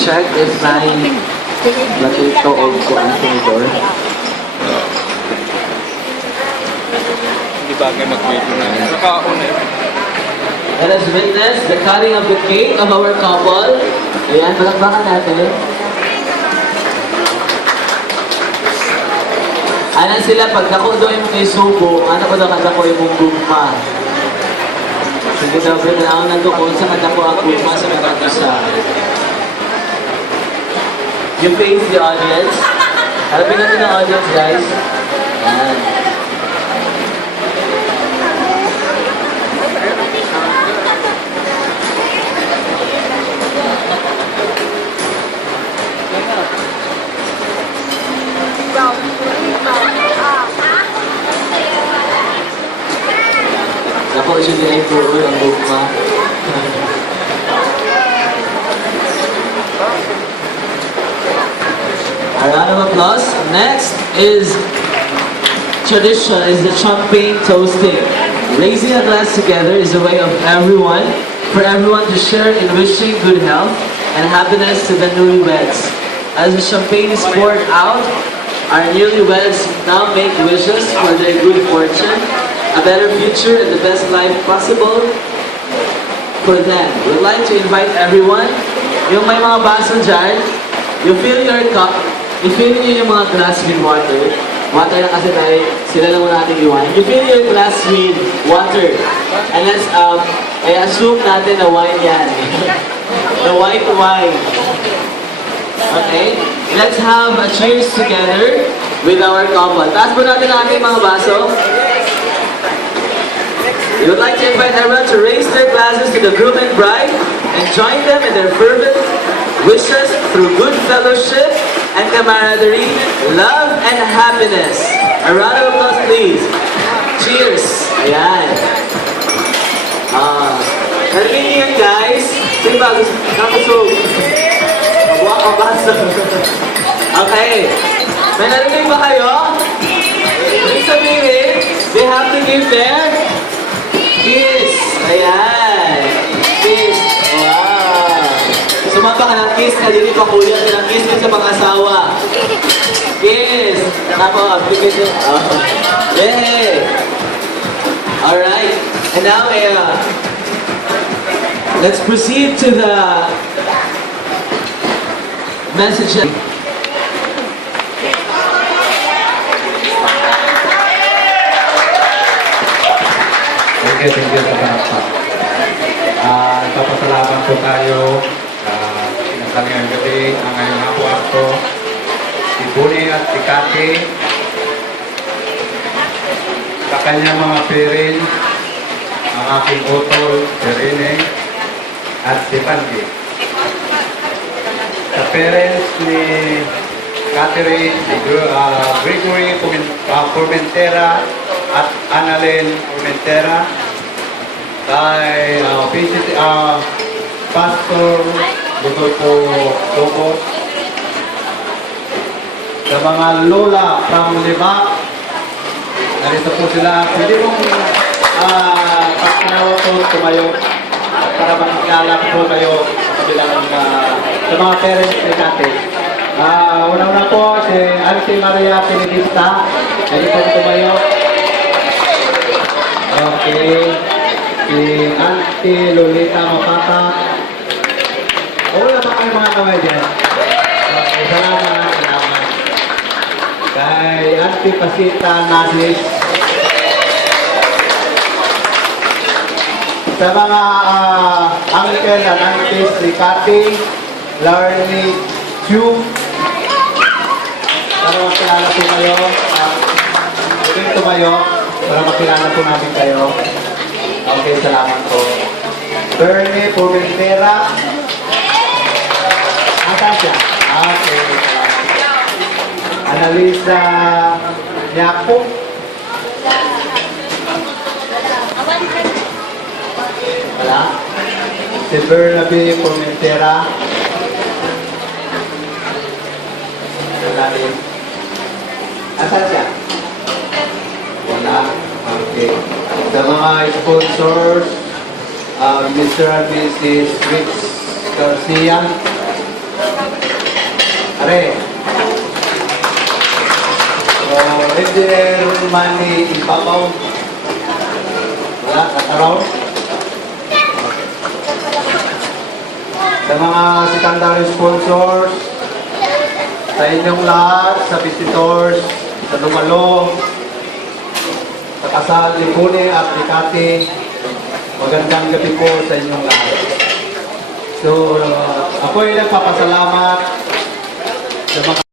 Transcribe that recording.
check if may latito o kuan tinidor. Hindi bagay mag-video na. Nakauna yun. Let us witness the cutting of the cake of our couple. Ayan, palakpakan natin. Anan sila, pag ako daw yung may subo, ano ko daw kada ko yung gugma. Sige daw, pero na ako nandukon sa kada ko ang gugma sa mga isa. You face the audience. Harapin natin ang audience, guys. Ayan. Ako siya din ay puro ang gugma. A round of applause. Next is tradition, is the champagne toasting. Raising a glass together is a way of for everyone to share in wishing good health and happiness to the newlyweds. As the champagne is poured out, our newlyweds now make wishes for their good fortune, a better future, and the best life possible for them. We'd like to invite everyone, yung may mga baso dyan, you fill your cup, i-fill nyo yung mga glass with water. Water na kasi tayo, sila lang muna natin iwan. You fill your glass with water. And let's, assume natin na wine yan. The white wine. Okay? Let's have a cheers together with our couple. Taas po natin ang ating mga baso. We would like to invite everyone to raise their glasses to the groom and bride and join them in their fervent wishes through good fellowship and camaraderie, love and happiness. A round of applause, please. Cheers! Ayan. Narinig niyo yan, guys? Sige ba? Nakusog. Magwa ka basa. Okay. May narinig ba kayo? Ibig sabihin, they have to give their kiss. Ayan. Kiss. Wow. Sumapa ka ng kiss, kalili pa kuya ka ng kiss sa mga asawa. Kiss. Nakapo, application. Yay. Alright. And now, let's proceed to the message. Thank you sa panagpak. Papasalamat po tayo sa ngayong gabi, ang ngayong hapon ko, si Buni at si Kati, sa kanyang mga parents, ang aking utol, si Rene, at si Panji. Sa parents ni Catherine, si Gregory Formentera, at Annalyn Formentera, kay Pastor Rodolfo Tobos, sa mga lola from Liba, narito po sila. Pwede mong pagkanawa po tumayo para makikala po kayo sa kabilang sa mga parents ni Kate. Una-una po si Auntie Maria Pinidista, pwede po tumayo. Okay. Si Auntie Lolita Mapata. Wala pa kayo mga kamay dyan. Okay, salamat. Kay Auntie Pasita Nasis. Sa mga uncle and aunties si Cathy, Larny, Chu. Para makilala po kayo. Pwede tumayo para makilala po natin kayo. Okay, salamat po. Bernie Formentera. Asan siya? Okay, salamat. Annalisa Nyako. Wala. Si Bernabe Formentera. Wala din. Asan siya? Wala. Okay. Sa mga sponsors, Mr. and Mrs. Rich Garcia, Are. So, Engineer Manny Ipapaw. Wala, kataraw. Sa mga secondary sponsors, sa inyong lahat, sa visitors, sa Dumalo, sa Kasal ni Pune at ni Kati, magandang gabi po sa inyong lahat. So, ako ay nagpapasalamat sa mga